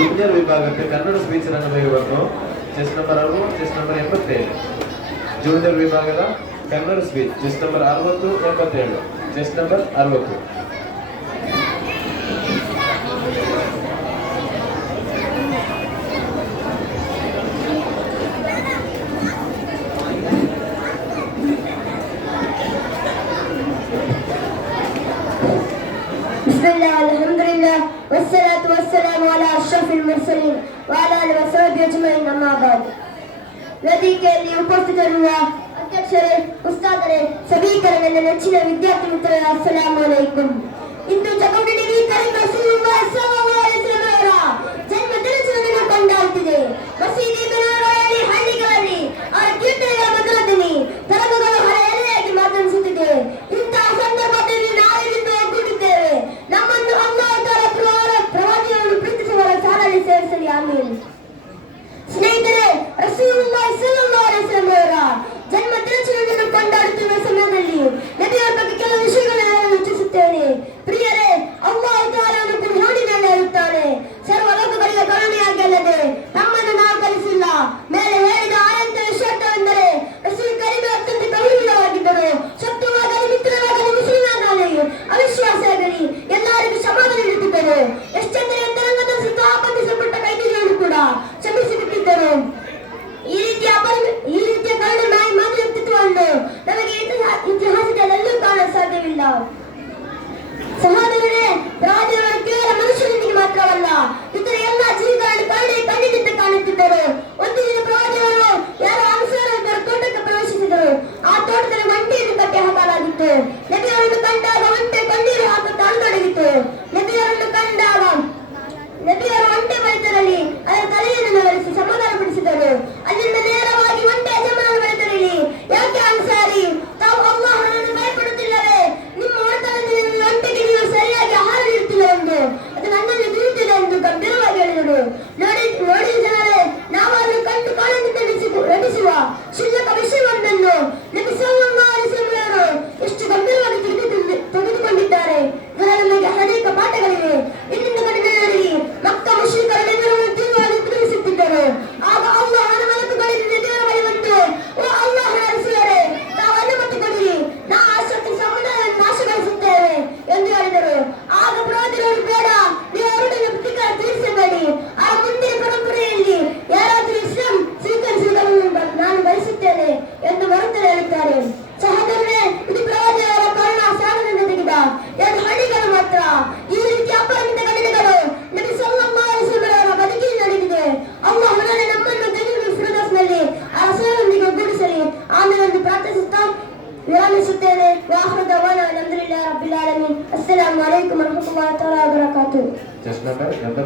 Junior ವಿಭಾಗಕ್ಕೆ Kannada speech ರನ್ನ ಬರೆಯುವನು ಚೆಸ್ ನಂಬರ್ ಅರವತ್ತು ಚೆಸ್ ನಂಬರ್ ಎಂಬತ್ತೇಳು. ಜೂನಿಯರ್ ವಿಭಾಗದ ಕನ್ನಡ ಸ್ಪೀಚ್ ಚೆಸ್ ನಂಬರ್ ಅರವತ್ತು, ಎಂಬತ್ತೇಳು. ಚೆಸ್ ನಂಬರ್ ಅರವತ್ತು. بسم الله الحمد لله أشرف المرسلين وعلى آله وصحبه أجمعين أما بعد ವೇದಿಕೆ ಉಪಸ್ಥಿತರಿರುವ ಅಧ್ಯಕ್ಷರೇ ಉಸ್ತಾದರೇ ಸಮೀಕರಣ ನೆಚ್ಚಿನ ವಿದ್ಯಾರ್ಥಿ ಮಿತ್ರರೇ ಅಸ್ಸಲಾಂ ವಲೈಕುಂ ಇಂದು ಚಕೋಟಿ Amen. Alamin. Assalamu alaikum warahmatullahi wabarakatuh. Just number, number